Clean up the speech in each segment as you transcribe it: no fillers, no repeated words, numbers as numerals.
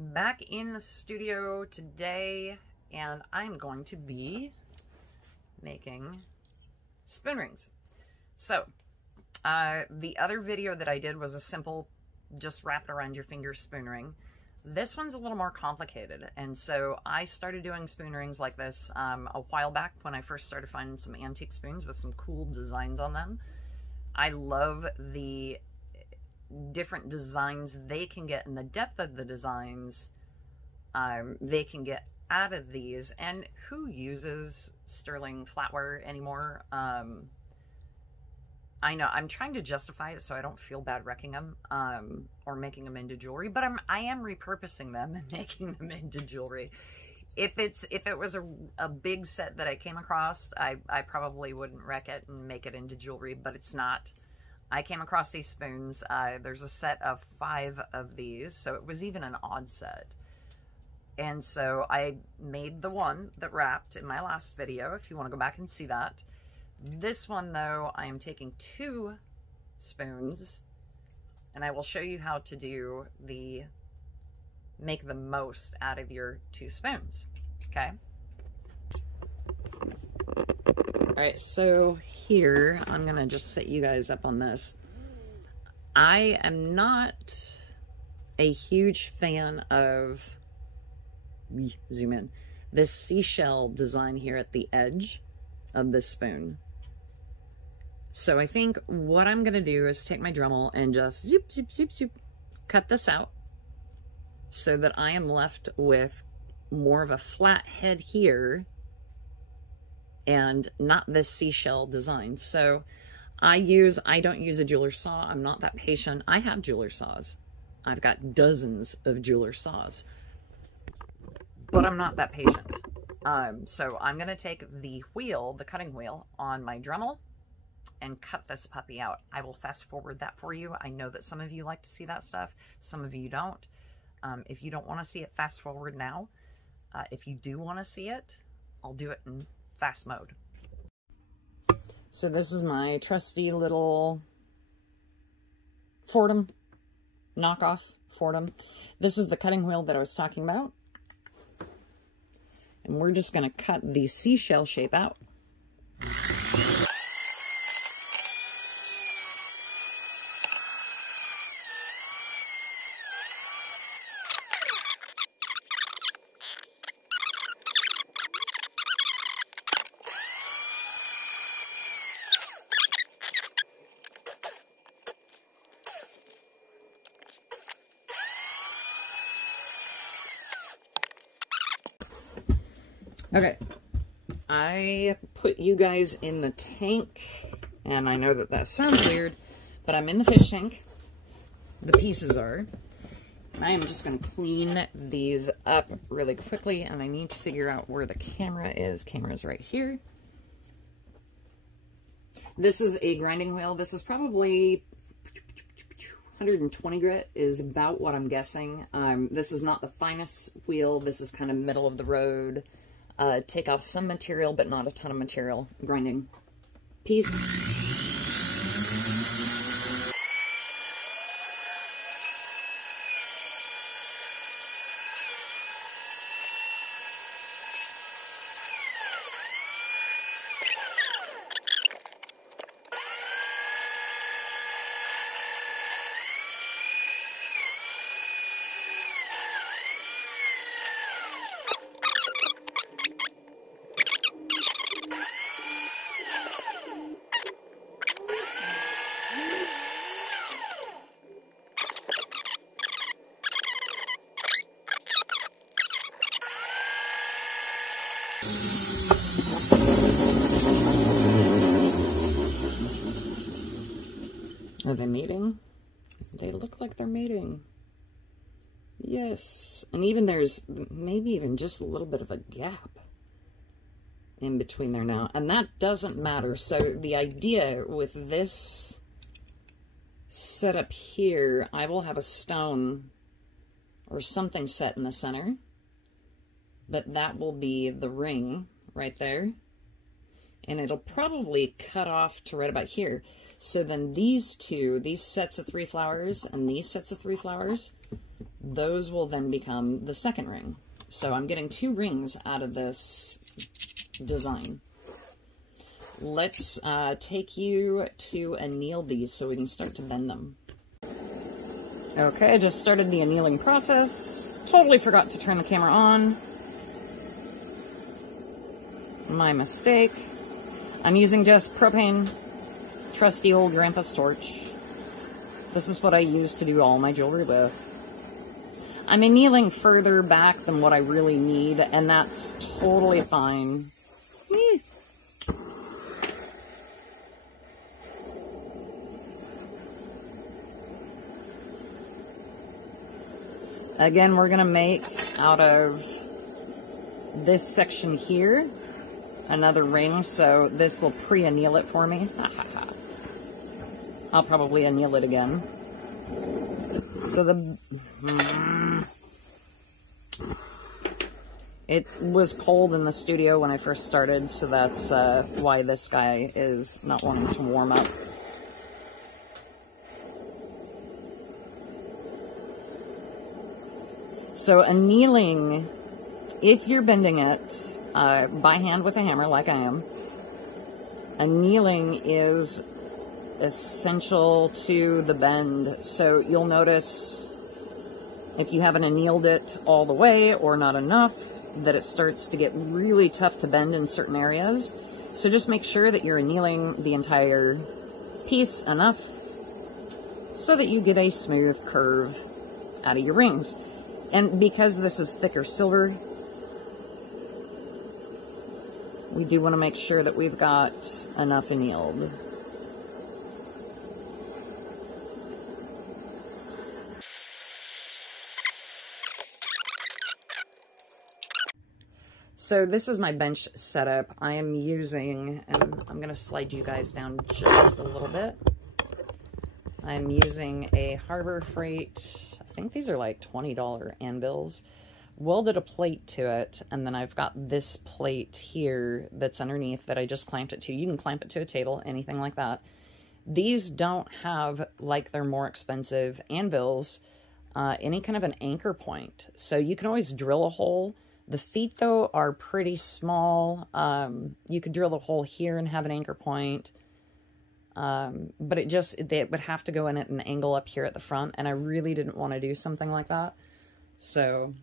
back in the studio today, and I'm going to be making spoon rings. So the other video that I did was a simple just wrap it around your finger spoon ring. This one's a little more complicated, and so I started doing spoon rings like this a while back when I first started finding some antique spoons with some cool designs on them. I love the different designs they can get and the depth of the designs they can get out of these. And who uses sterling flatware anymore? I know I'm trying to justify it so I don't feel bad wrecking them or making them into jewelry, but I am repurposing them and making them into jewelry. If it was a big set that I came across, I probably wouldn't wreck it and make it into jewelry, but it's not. I came across these spoons. There's a set of 5 of these, so it was even an odd set. And so I made the one that wrapped in my last video, if you want to go back and see that. This one, though, I am taking 2 spoons, and I will show you how to make the most out of your 2 spoons, okay? All right, so here, I'm gonna just set you guys up on this. I am not a huge fan of, zoom in, this seashell design here at the edge of this spoon. So I think what I'm gonna do is take my Dremel and just zoop, zoop, zoop, zoop, cut this out so that I am left with more of a flat head here and not this seashell design. So I don't use a jeweler saw. I'm not that patient. I have jeweler saws. I've got dozens of jeweler saws, but I'm not that patient. So I'm gonna take the wheel, the cutting wheel on my Dremel and cut this puppy out. I will fast forward that for you. I know that some of you like to see that stuff. Some of you don't. If you don't want to see it, fast forward now. If you do want to see it, I'll do it in fast mode. So this is my trusty little Fordham, knockoff Fordham. This is the cutting wheel that I was talking about. And we're just going to cut the seashell shape out. Okay, I put you guys in the tank, and I know that sounds weird, but I'm in the fish tank. The pieces are. I am just going to clean these up really quickly, and I need to figure out where the camera is. Camera's right here. This is a grinding wheel. This is probably 120 grit is about what I'm guessing. This is not the finest wheel. This is kind of middle of the road. Take off some material, but not a ton of material. Grinding piece. Are they mating? They look like they're mating. Yes. And even there's maybe even just a little bit of a gap in between there now. And that doesn't matter. So the idea with this setup here, I will have a stone or something set in the center. But that will be the ring right there. And it'll probably cut off to right about here. So then these sets of 3 flowers and these sets of 3 flowers those will then become the second ring. So I'm getting 2 rings out of this design. Let's take you to anneal these so we can start to bend them. Okay, I just started the annealing process. Totally forgot to turn the camera on. My mistake. I'm using just propane, trusty old grandpa's torch. This is what I use to do all my jewelry with. I'm annealing further back than what I really need, and that's totally fine. Again, we're gonna make out of this section here another ring, so this will pre-anneal it for me. I'll probably anneal it again. So it was cold in the studio when I first started, so that's why this guy is not wanting to warm up. So annealing, if you're bending it by hand with a hammer like I am, annealing is essential to the bend. So you'll notice if you haven't annealed it all the way or not enough, that it starts to get really tough to bend in certain areas. So just make sure that you're annealing the entire piece enough so that you get a smooth curve out of your rings. And because this is thicker silver, we do want to make sure that we've got enough annealed. So this is my bench setup. I am using, and I'm going to slide you guys down just a little bit. I'm using a Harbor Freight, I think these are like $20 anvils, welded a plate to it, and then I've got this plate here that's underneath that I just clamped it to. You can clamp it to a table, anything like that. These don't have, like their more expensive anvils, any kind of an anchor point. So you can always drill a hole. The feet, though, are pretty small. You could drill a hole here and have an anchor point. But it would have to go in at an angle up here at the front, and I really didn't want to do something like that. So,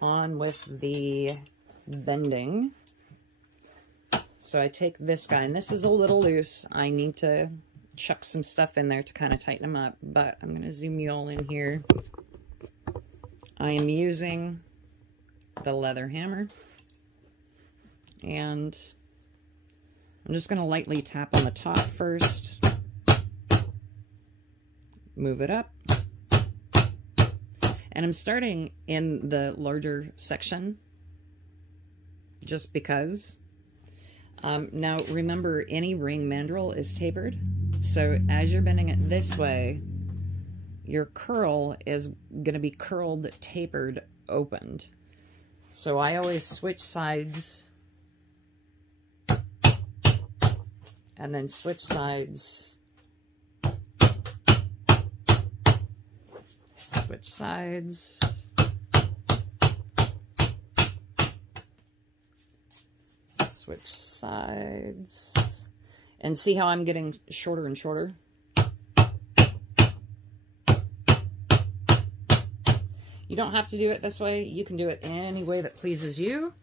on with the bending. So I take this guy, and this is a little loose. I need to chuck some stuff in there to kind of tighten them up, but I'm going to zoom you all in here. I am using the leather hammer, and I'm just going to lightly tap on the top first, move it up, and I'm starting in the larger section just because. Now remember, any ring mandrel is tapered, so as you're bending it this way, your curl is going to be curled, tapered, opened. So I always switch sides and then switch sides, switch sides, switch sides, and see how I'm getting shorter and shorter? You don't have to do it this way. You can do it any way that pleases you.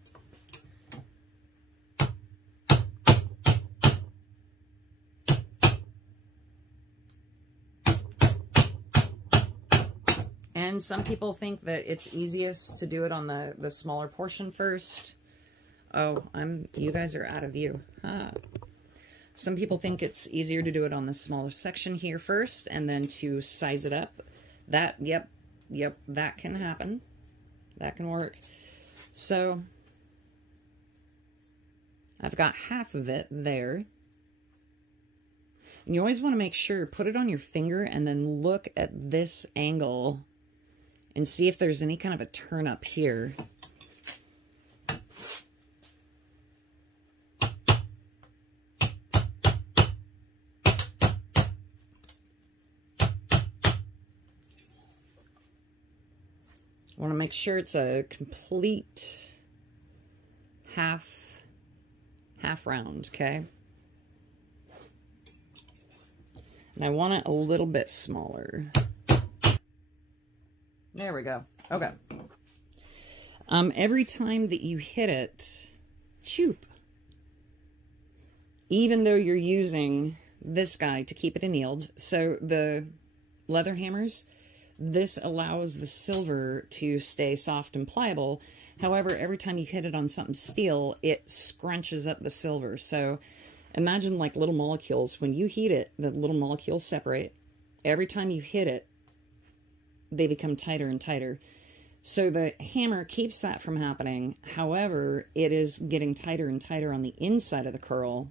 And some people think that it's easiest to do it on the smaller portion first. Oh, you guys are out of view. Huh. Some people think it's easier to do it on the smaller section here first and then to size it up. Yep, that can happen. That can work. So, I've got half of it there. And you always want to make sure, put it on your finger and then look at this angle and see if there's any kind of a turn up here. I want to make sure it's a complete half round, okay? And I want it a little bit smaller. There we go. Okay. Every time that you hit it, choop. Even though you're using this guy to keep it annealed, so the leather hammers, this allows the silver to stay soft and pliable. However, every time you hit it on something steel, it scrunches up the silver. So imagine like little molecules. When you heat it, the little molecules separate. Every time you hit it, they become tighter and tighter. So the hammer keeps that from happening. However, it is getting tighter and tighter on the inside of the curl.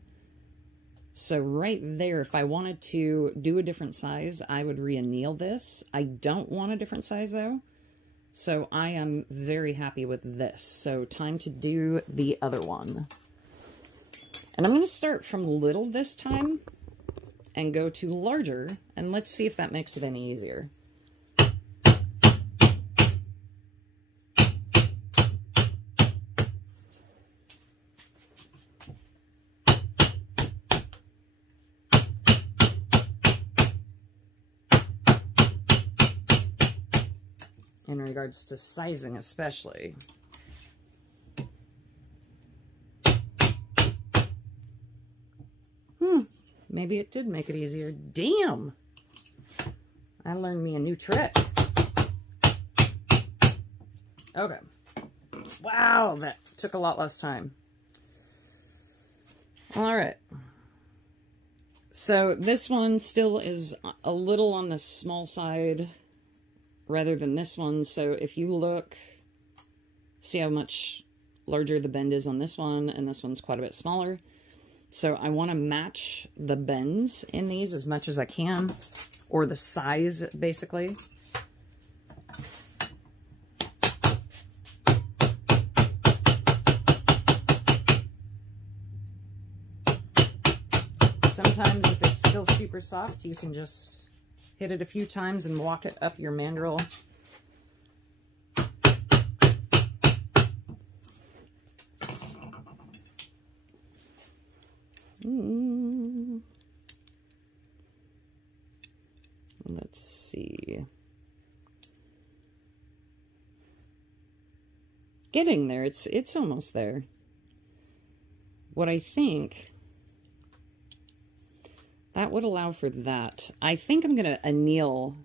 So right there, if I wanted to do a different size, I would re-anneal this. I don't want a different size though. So I am very happy with this. So time to do the other one. And I'm going to start from little this time and go to larger. And let's see if that makes it any easier. In regards to sizing especially. Maybe it did make it easier. Damn! I learned me a new trick. Okay. Wow, that took a lot less time. Alright. So this one still is a little on the small side rather than this one. So if you look, see how much larger the bend is on this one, and this one's quite a bit smaller. So I want to match the bends in these as much as I can, or the size, basically. Sometimes if it's still super soft, you can just hit it a few times and walk it up your mandrel. Let's see. Getting there. It's almost there. What I think that would allow for that. I think I'm going to anneal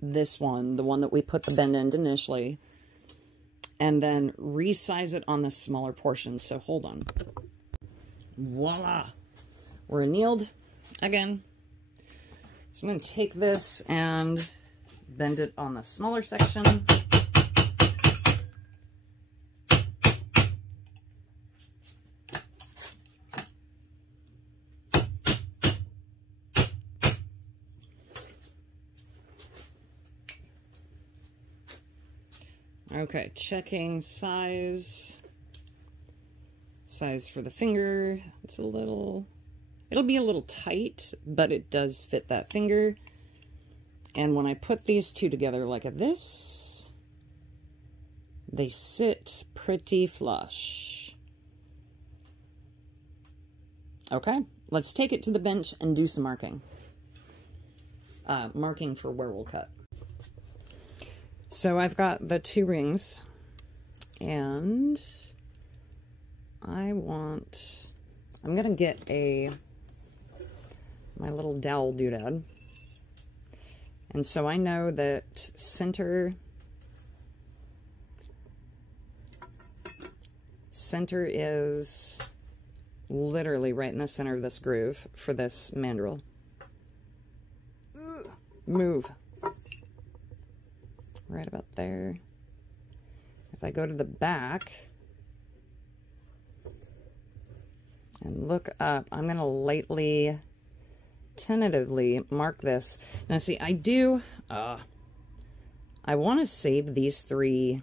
this one, the one that we put the bend in initially, and then resize it on the smaller portion. So hold on. Voila! We're annealed again. So I'm going to take this and bend it on the smaller section. Okay, checking size. Size for the finger. It's a little... It'll be a little tight, but it does fit that finger. And when I put these two together like this, they sit pretty flush. Okay, let's take it to the bench and do some marking. Marking for where we'll cut. So I've got the two rings, and I'm gonna get my little dowel doodad. And so I know that center is literally right in the center of this groove for this mandrel. Move. Right about there. If I go to the back and look up, I'm going to lightly, tentatively mark this. Now see, I want to save these three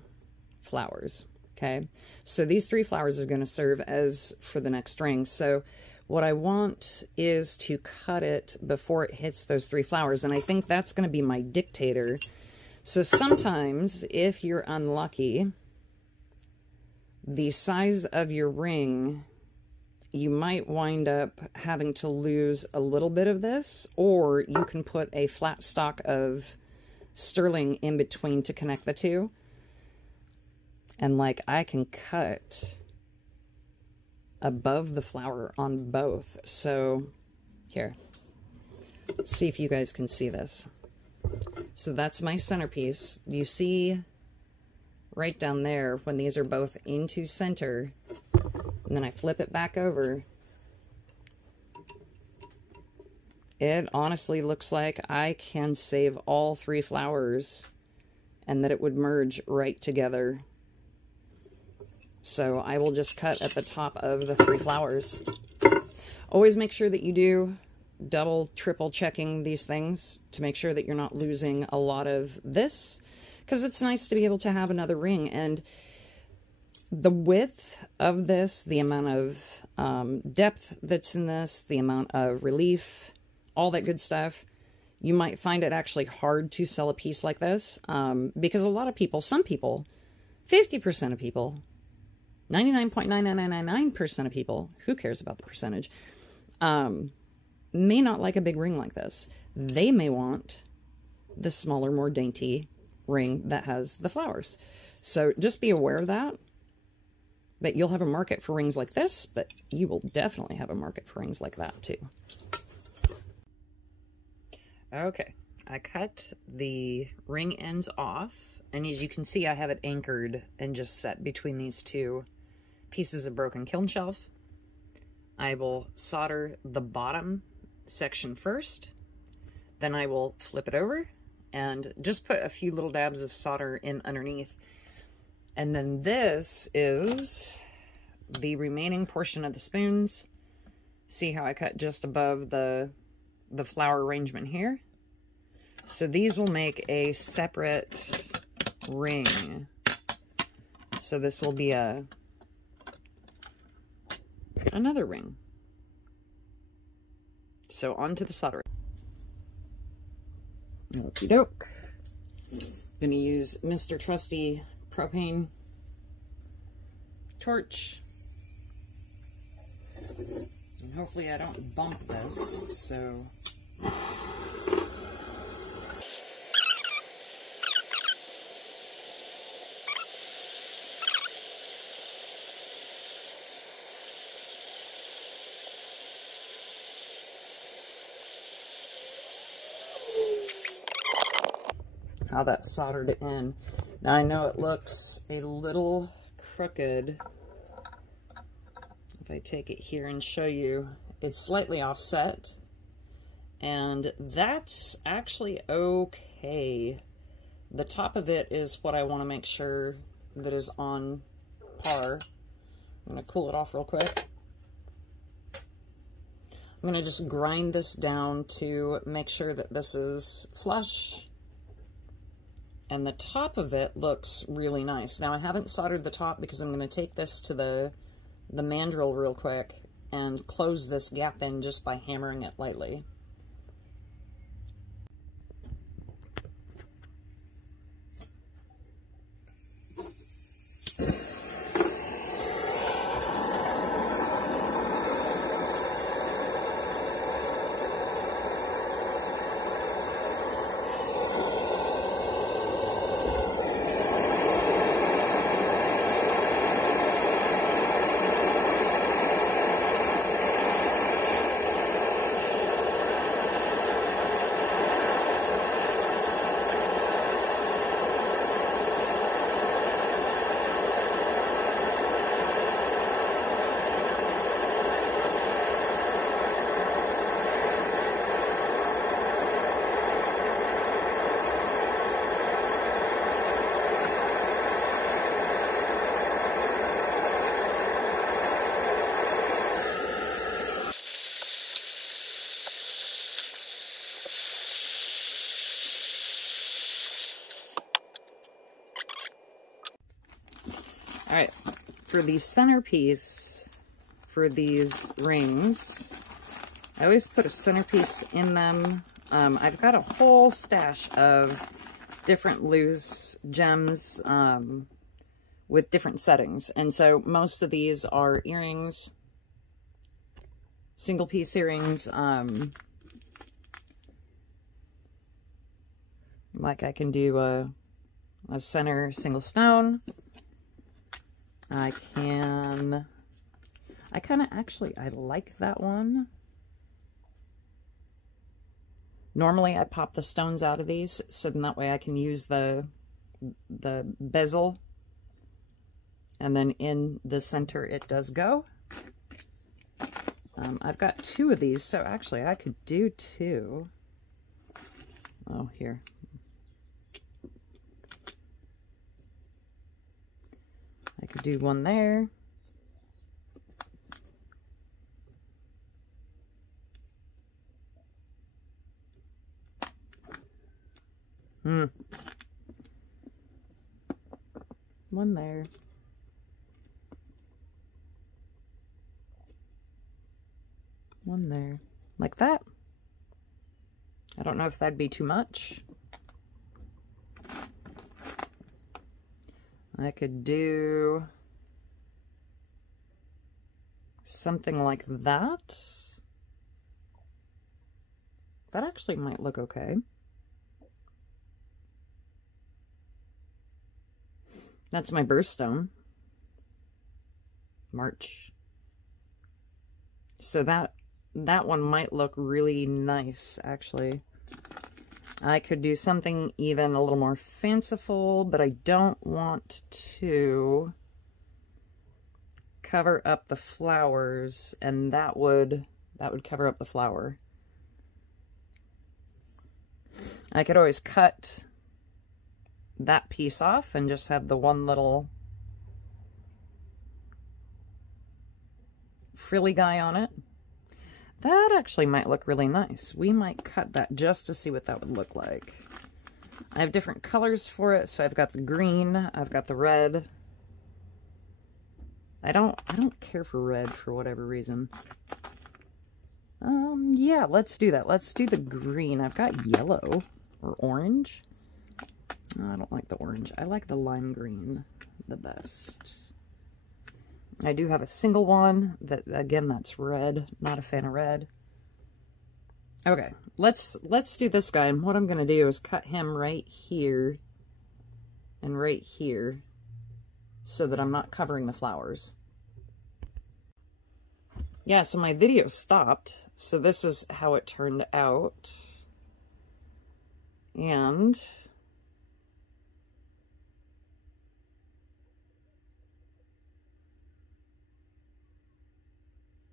flowers, okay? So these three flowers are going to serve as for the next string. So what I want is to cut it before it hits those three flowers, and I think that's going to be my dictator So sometimes, if you're unlucky, the size of your ring, you might wind up having to lose a little bit of this, or you can put a flat stock of sterling in between to connect the two. And like, I can cut above the flower on both. So here, see if you guys can see this. So that's my centerpiece. You see right down there when these are both into center, and then I flip it back over, it honestly looks like I can save all three flowers and that it would merge right together. So I will just cut at the top of the three flowers. Always make sure that you do double, triple checking these things to make sure that you're not losing a lot of this, because it's nice to be able to have another ring. And the width of this, the amount of depth that's in this, the amount of relief, all that good stuff, you might find it actually hard to sell a piece like this, because a lot of people, some people, 50% of people, 99.99999% of people, who cares about the percentage, may not like a big ring like this. They may want the smaller, more dainty ring that has the flowers. So just be aware of that. But you'll have a market for rings like this, but you will definitely have a market for rings like that too. Okay, I cut the ring ends off, and as you can see, I have it anchored and just set between these two pieces of broken kiln shelf. I will solder the bottom section first, then I will flip it over and just put a few little dabs of solder in underneath. And then this is the remaining portion of the spoons. See how I cut just above the flower arrangement here? So these will make a separate ring. So this will be another ring. So onto the soldering. Okie doke. Gonna use Mr. Trusty propane torch. And hopefully I don't bump this, so... how that soldered in. Now I know it looks a little crooked. If I take it here and show you, it's slightly offset, and that's actually okay. The top of it is what I want to make sure that is on par. I'm going to cool it off real quick. I'm going to just grind this down to make sure that this is flush. And the top of it looks really nice. Now I haven't soldered the top because I'm going to take this to the mandrel real quick and close this gap in just by hammering it lightly. All right, for the centerpiece for these rings, I always put a centerpiece in them. I've got a whole stash of different loose gems with different settings. And so most of these are earrings, single piece earrings. Like I can do a center single stone. I like that one. Normally I pop the stones out of these, so then that way I can use the bezel, and then in the center it does go. I've got 2 of these, so actually I could do 2. Oh, here. I could do one there. One there. One there. Like that. I don't know if that'd be too much. I could do something like that. That actually might look okay. That's my birthstone. March. So that one might look really nice, actually. I could do something even a little more fanciful, but I don't want to cover up the flowers, and that would cover up the flower. I could always cut that piece off and just have the one little frilly guy on it. That actually might look really nice. We might cut that just to see what that would look like. I have different colors for it, so I've got the green, I've got the red. I don't care for red for whatever reason. Yeah, let's do that. Let's do the green. I've got yellow or orange. No, I don't like the orange. I like the lime green the best. I do have a single one that, again, that's red. Not a fan of red. Okay, let's do this guy. And what I'm going to do is cut him right here and right here so that I'm not covering the flowers. Yeah, so my video stopped. So this is how it turned out. And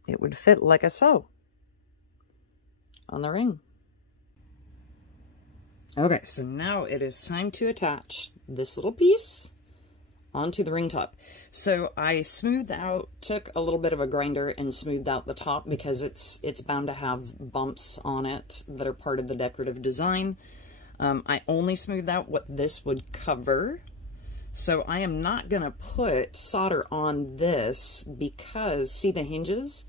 it would fit like a so on the ring. Okay, so now it is time to attach this little piece onto the ring top. So I took a little bit of a grinder and smoothed out the top because it's bound to have bumps on it that are part of the decorative design. I only smoothed out what this would cover. So I am not going to put solder on this because, see the hinges?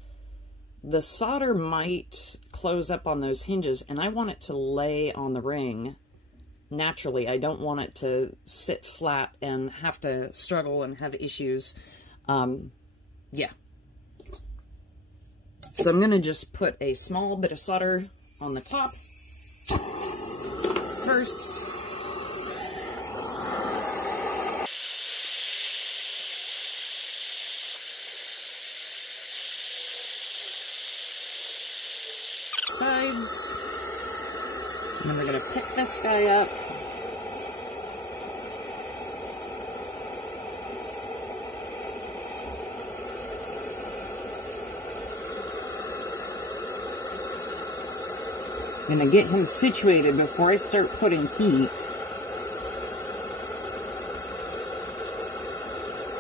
The solder might close up on those hinges, and I want it to lay on the ring naturally. I don't want it to sit flat and have to struggle and have issues. Yeah. So I'm going to just put a small bit of solder on the top first. Sides. And then we're going to pick this guy up. I'm going to get him situated before I start putting heat.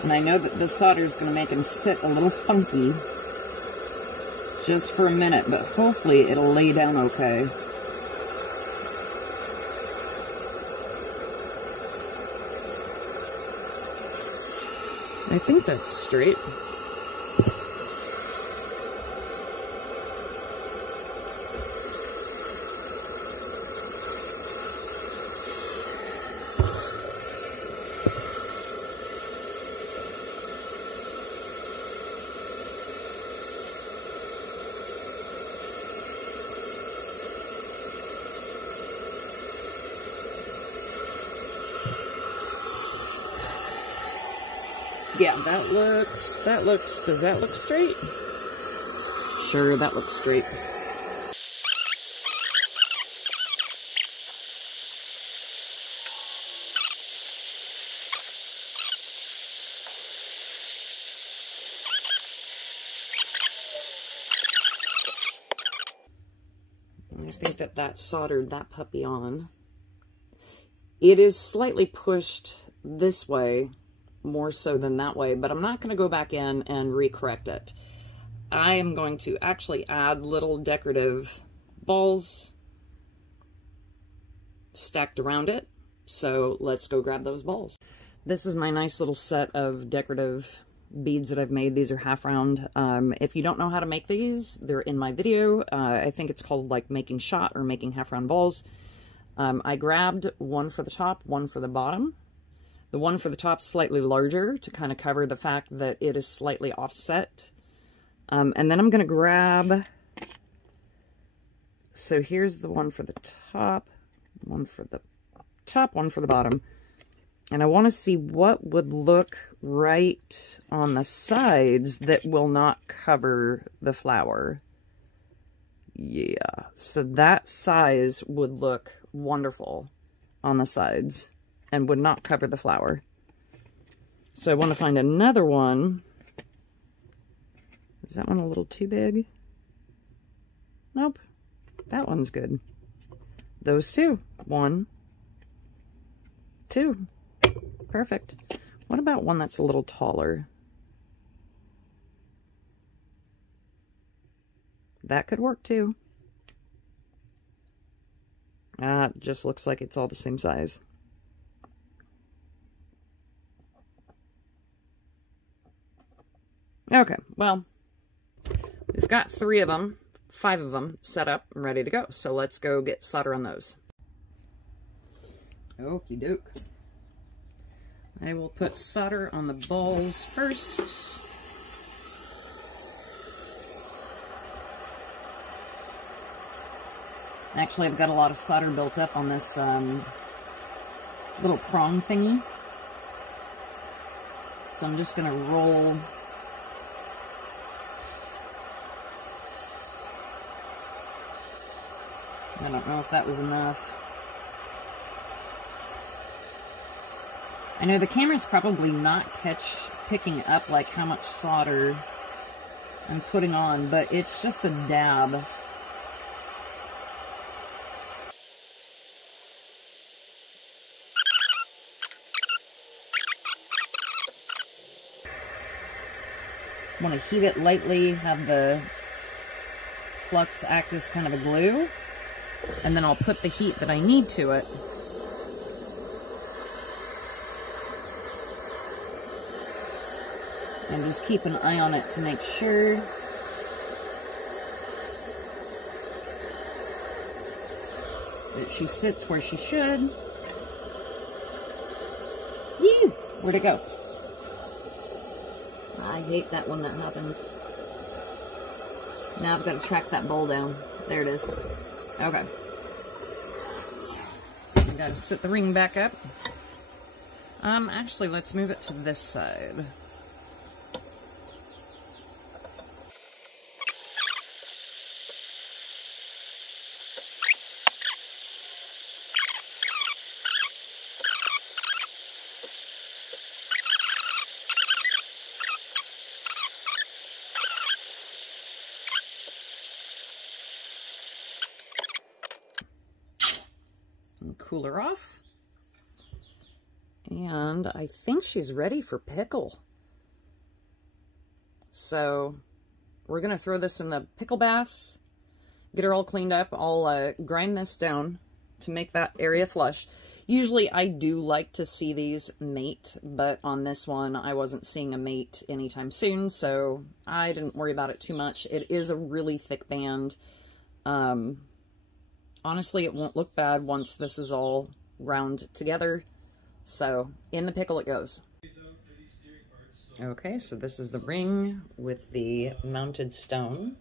And I know that the solder is going to make him sit a little funky just for a minute, but hopefully it'll lay down okay. I think that's straight. Yeah, does that look straight? Sure, that looks straight. I think that soldered that puppy on. It is slightly pushed this way, more so than that way, but I'm not going to go back in and recorrect it. I am going to actually add little decorative balls stacked around it. So let's go grab those balls. This is my nice little set of decorative beads that I've made. These are half round. If you don't know how to make these, they're in my video. I think it's called like making shot or making half round balls. I grabbed one for the top, one for the bottom. The one for the top is slightly larger to kind of cover the fact that it is slightly offset. And then I'm going to grab, so here's the one for the top, one for the top, one for the bottom. And I want to see what would look right on the sides that will not cover the flower. Yeah, so that size would look wonderful on the sides and would not cover the flower. So I want to find another one. Is that one a little too big? Nope. That one's good. Those two. 1, 2. Perfect. What about one that's a little taller? That could work too. It just looks like it's all the same size. Okay, well, we've got 3 of them, 5 of them set up and ready to go. So let's go get solder on those. Okie doke. I will put solder on the balls first. Actually, I've got a lot of solder built up on this little prong thingy. So I'm just going to roll I don't know if that was enough. I know the camera's probably not picking up like how much solder I'm putting on, but it's just a dab. Want to heat it lightly, have the flux act as kind of a glue, and then I'll put the heat that I need to it. And just keep an eye on it to make sure that she sits where she should. Yee! Where'd it go? I hate that when that happens. Now I've got to track that bowl down. There it is. Okay. I've got to set the ring back up. Actually, let's move it to this side. Cool her off. And I think she's ready for pickle. So we're going to throw this in the pickle bath, get her all cleaned up. I'll grind this down to make that area flush. Usually I do like to see these mate, but on this one I wasn't seeing a mate anytime soon, so I didn't worry about it too much. It is a really thick band. Honestly, it won't look bad once this is all round together. So, in the pickle it goes. Okay, so this is the ring with the mounted stone.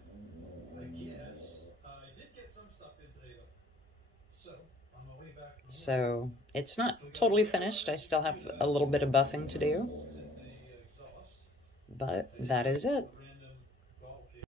So, it's not totally finished. I still have a little bit of buffing to do. but that is it.